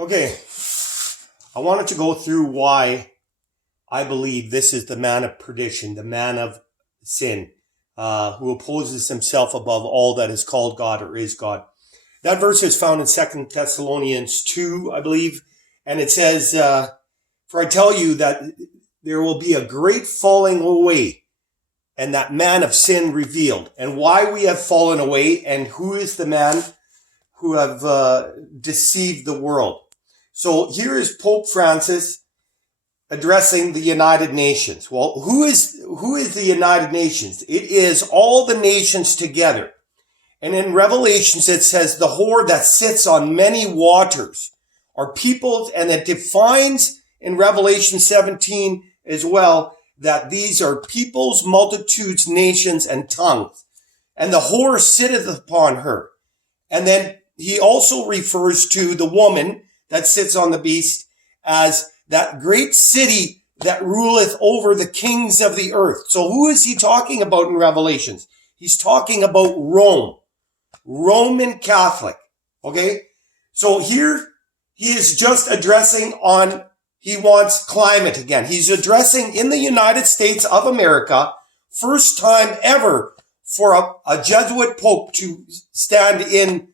Okay, I wanted to go through why I believe this is the man of perdition, the man of sin, who opposes himself above all that is called God or is God. That verse is found in 2 Thessalonians 2, I believe, and it says, for I tell you that there will be a great falling away, and that man of sin revealed, and why we have fallen away, and who is the man who have deceived the world. So here is Pope Francis addressing the United Nations. Well, who is the United Nations? It is all the nations together. And in Revelations, it says the whore that sits on many waters are peoples, and it defines in Revelation 17 as well that these are peoples, multitudes, nations, and tongues. And the whore sitteth upon her. And then he also refers to the woman that sits on the beast as that great city that ruleth over the kings of the earth. So who is he talking about in Revelations? He's talking about Rome. Roman Catholic. Okay? So here he is just addressing on, he wants climate again. He's addressing in the United States of America, first time ever for a Jesuit Pope to stand in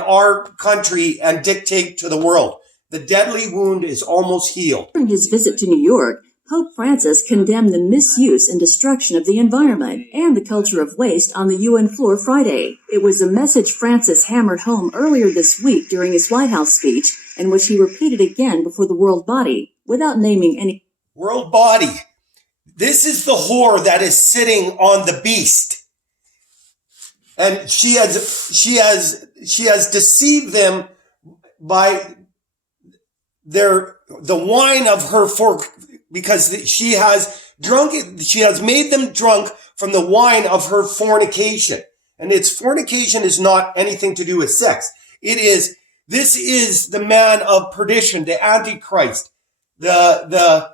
our country and dictate to the world. The deadly wound is almost healed. During his visit to New York, Pope Francis condemned the misuse and destruction of the environment and the culture of waste on the UN floor Friday. It was a message Francis hammered home earlier this week during his White House speech, and which he repeated again before the world body, without naming any. World body. This is the whore that is sitting on the beast. And she has deceived them by the wine of her because she has made them drunk from the wine of her fornication. And fornication is not anything to do with sex. This is the man of perdition, the Antichrist, the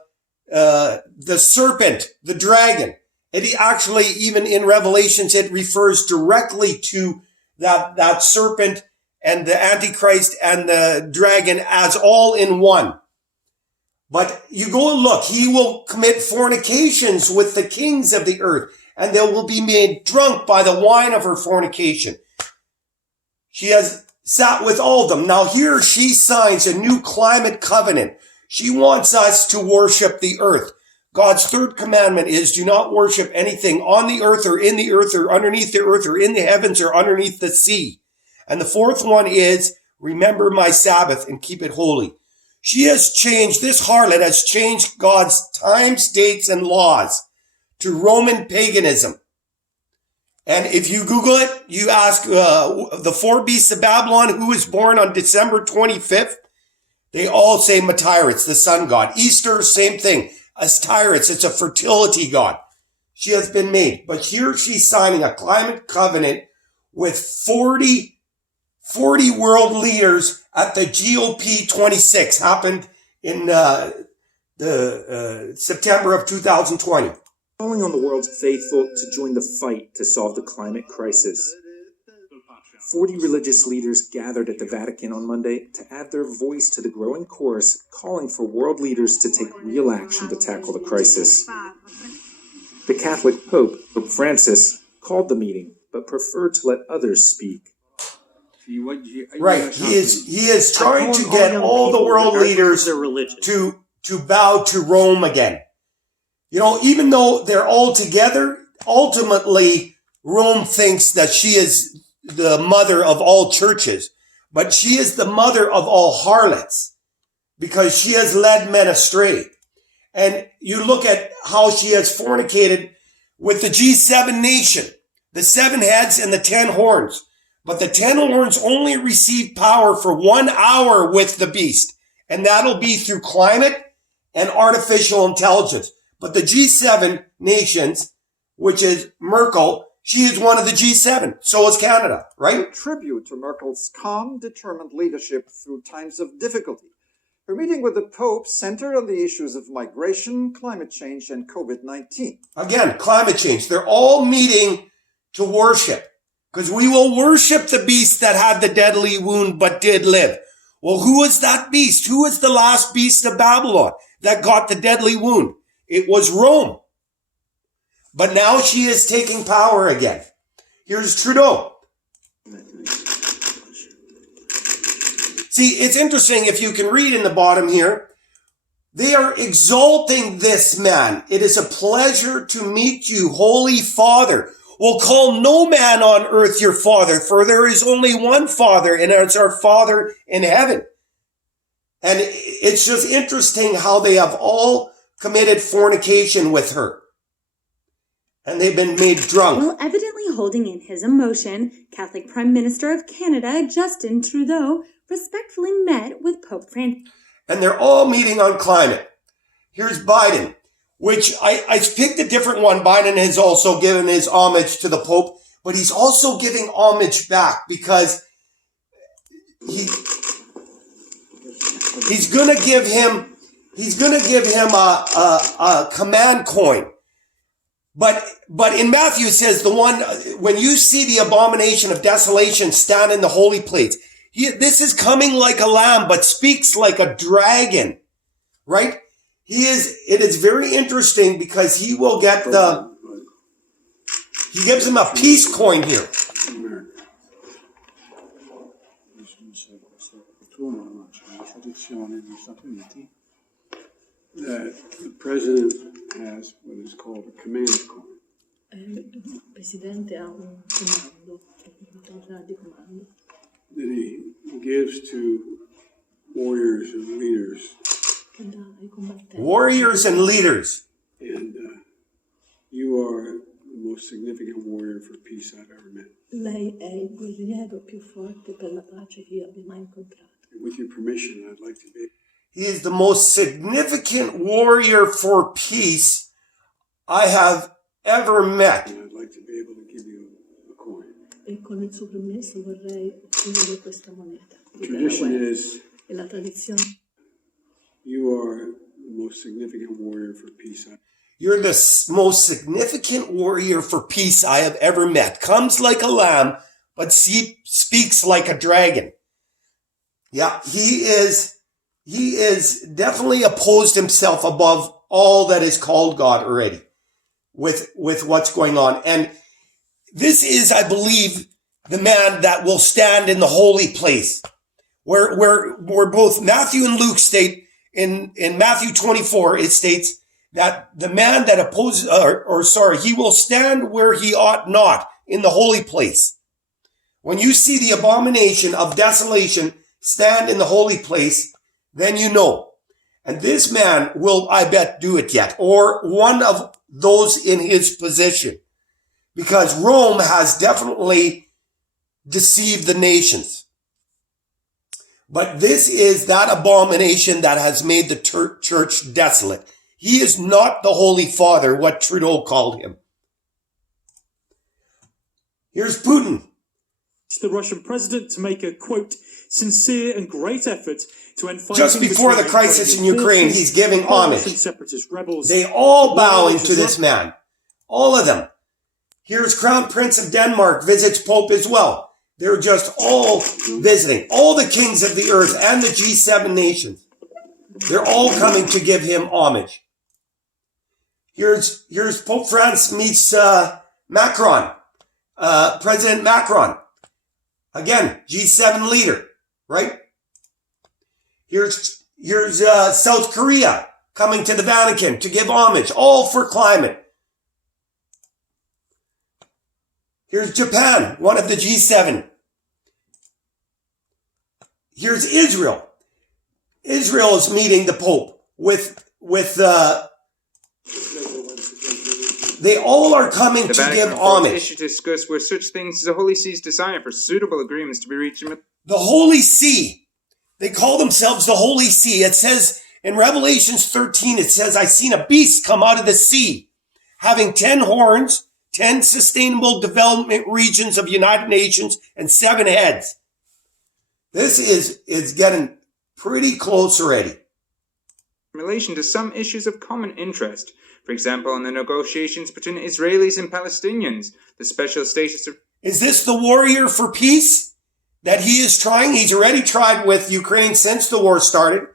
serpent, the dragon. It actually, even in Revelations, it refers directly to that serpent and the Antichrist and the dragon as all in one. But you go and look, he will commit fornications with the kings of the earth, and they will be made drunk by the wine of her fornication. She has sat with all of them. Now here she signs a new climate covenant. She wants us to worship the earth. God's third commandment is do not worship anything on the earth or in the earth or underneath the earth or in the heavens or underneath the sea. And the fourth one is remember my Sabbath and keep it holy. This harlot has changed God's times, dates, and laws to Roman paganism. And if you Google it, you ask the four beasts of Babylon, who was born on December 25th, they all say Matthias, the sun god. Easter, same thing. Astyrus, it's a fertility god. She has been made. But here she's signing a climate covenant with 40 world leaders at the GOP 26. Happened in September of 2020. Calling on the world's faithful to join the fight to solve the climate crisis. 40 religious leaders gathered at the Vatican on Monday to add their voice to the growing chorus calling for world leaders to take real action to tackle the crisis. The Catholic Pope, Pope Francis, called the meeting, but preferred to let others speak. Right. He is trying to get all the world leaders to bow to Rome again. You know, even though they're all together, ultimately Rome thinks that she is the mother of all churches, but she is the mother of all harlots because she has led men astray. And you look at how she has fornicated with the G7 nation, the 7 heads and the 10 horns. But the 10 horns only receive power for 1 hour with the beast. And that'll be through climate and artificial intelligence. But the G7 nations, which is Merkel, she is one of the G7. So is Canada, right? Tribute to Merkel's calm, determined leadership through times of difficulty. Her meeting with the Pope centered on the issues of migration, climate change, and COVID-19. Again, climate change. They're all meeting to worship. Because we will worship the beast that had the deadly wound but did live. Well, who was that beast? Who was the last beast of Babylon that got the deadly wound? It was Rome. But now she is taking power again. Here's Trudeau. See, it's interesting if you can read in the bottom here. They are exalting this man. It is a pleasure to meet you, Holy Father. Well, call no man on earth your father, for there is only one Father, and it's our Father in heaven. And it's just interesting how they have all committed fornication with her. And they've been made drunk. While evidently holding in his emotion, Catholic Prime Minister of Canada, Justin Trudeau, respectfully met with Pope Francis. And they're all meeting on climate. Here's Biden, which I picked a different one. Biden has also given his homage to the Pope, but he's also giving homage back because he's gonna give him a command coin. But in Matthew it says when you see the abomination of desolation stand in the holy place, this is coming like a lamb, but speaks like a dragon, right? It is very interesting because he will get he gives him a peace coin here. That the president has what is called a command coin. Il Presidente ha un comando, di comando. That he gives to warriors and leaders. Che dà ai combattenti. Warriors and leaders. And you are the most significant warrior for peace I've ever met. Lei è il guerriero più forte per la pace che io abbia mai incontrato. And with your permission, I'd like to be. He is the most significant warrior for peace I have ever met. And I'd like to be able to give you a coin. E con il suo permesso vorrei offrire questa moneta. The tradition is E la tradizione. you are the most significant warrior for peace. You're the most significant warrior for peace I have ever met. Comes like a lamb, but speaks like a dragon. Yeah, he is definitely opposed himself above all that is called God already with what's going on. And this is, I believe, the man that will stand in the holy place where both Matthew and Luke state in Matthew 24, it states that the man that opposes, he will stand where he ought not in the holy place. When you see the abomination of desolation stand in the holy place, then you know. And this man will, I bet, do it yet, or one of those in his position, because Rome has definitely deceived the nations. But this is that abomination that has made the church desolate. He is not the Holy Father, what Trudeau called him. Here's Putin. The Russian president to make a, quote, sincere and great effort to end fighting. Just before the crisis in Ukraine, he's giving homage. Separatist rebels. They all bowing to this man. All of them. Here's Crown Prince of Denmark visits Pope as well. They're just all visiting. All the kings of the earth and the G7 nations. They're all coming to give him homage. Here's Pope France meets Macron. President Macron. Again, G7 leader, right? Here's South Korea coming to the Vatican to give homage, all for climate. Here's Japan, one of the G7. Here's Israel. Israel is meeting the Pope with they all are coming to give homage. Issue to discuss where such things as the Holy See's desire for suitable agreements to be reached. The Holy See. They call themselves the Holy See. It says in Revelations 13, it says, I seen a beast come out of the sea, having 10 horns, 10 sustainable development regions of United Nations, and 7 heads. This is getting pretty close already. In relation to some issues of common interest, for example, in the negotiations between Israelis and Palestinians, the special status of... Is this the warrior for peace? that he is trying. He's already tried with Ukraine since the war started.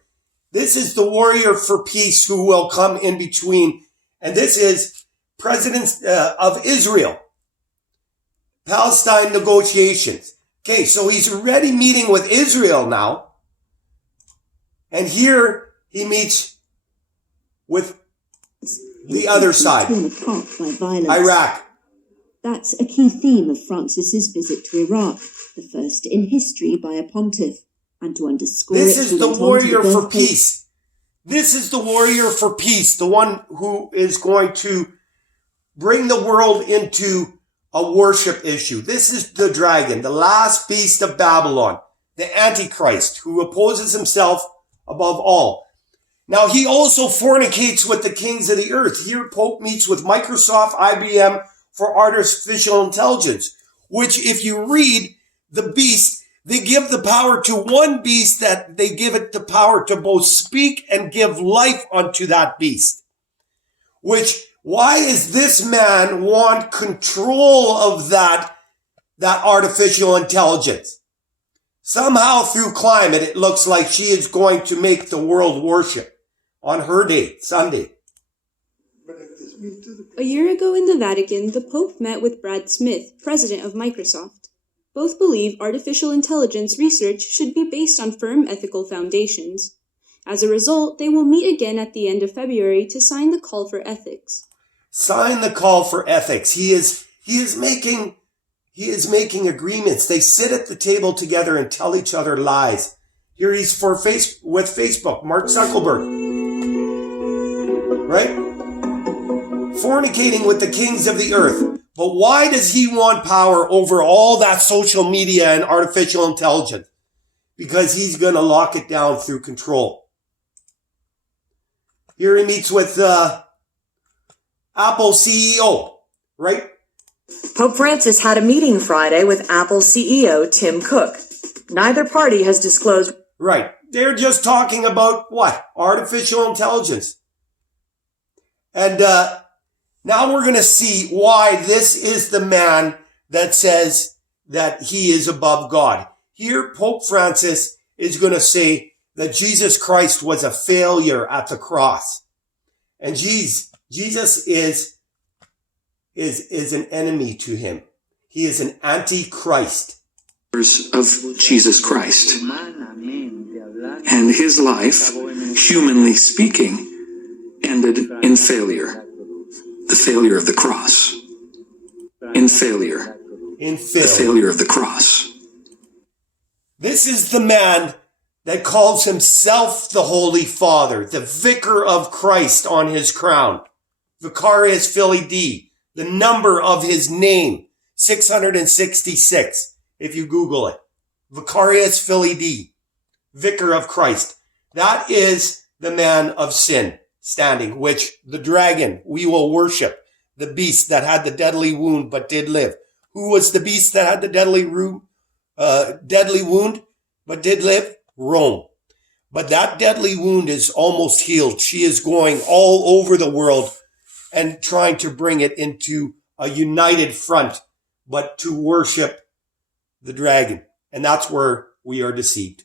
This is the warrior for peace who will come in between. And this is President of Israel. Palestine negotiations. Okay, so he's already meeting with Israel now. And here he meets with the other side, torn apart by violence. Iraq. That's a key theme of Francis's visit to Iraq, the first in history by a pontiff. And to underscore This it, is the warrior for peace. This is the warrior for peace, the one who is going to bring the world into a worship issue. This is the dragon, the last beast of Babylon, the Antichrist, who opposes himself above all. Now, he also fornicates with the kings of the earth. Here, Pope meets with Microsoft, IBM for artificial intelligence, which if you read the beast, they give the power to one beast that they give it the power to both speak and give life unto that beast. Which, why does this man want control of that artificial intelligence? Somehow through climate, it looks like she is going to make the world worship on her day, Sunday. A year ago in the Vatican, the Pope met with Brad Smith, president of Microsoft. Both believe artificial intelligence research should be based on firm ethical foundations. As a result, they will meet again at the end of February to sign the call for ethics. Sign the call for ethics. He is making agreements. They sit at the table together and tell each other lies. Here he's with Facebook, Mark Zuckerberg. Right? Fornicating with the kings of the earth. But why does he want power over all that social media and artificial intelligence? Because he's going to lock it down through control. Here he meets with Apple CEO, right? Pope Francis had a meeting Friday with Apple CEO Tim Cook. Neither party has disclosed. Right. They're just talking about what? Artificial intelligence. And now we're going to see why this is the man that says that he is above God. Here, Pope Francis is going to say that Jesus Christ was a failure at the cross. And Jesus is an enemy to him. He is an antichrist. Of Jesus Christ. And his life, humanly speaking, ended in failure. The failure of the cross. In failure. The failure of the cross. This is the man that calls himself the Holy Father, the Vicar of Christ on his crown. Vicarius Filii, the number of his name, 666, if you Google it. Vicarius Filii, Vicar of Christ. That is the man of sin standing, which the dragon we will worship, the beast that had the deadly wound but did live. Who was the beast that had the deadly wound but did live? Rome. But that deadly wound is almost healed. She is going all over the world and trying to bring it into a united front, but to worship the dragon. And that's where we are deceived.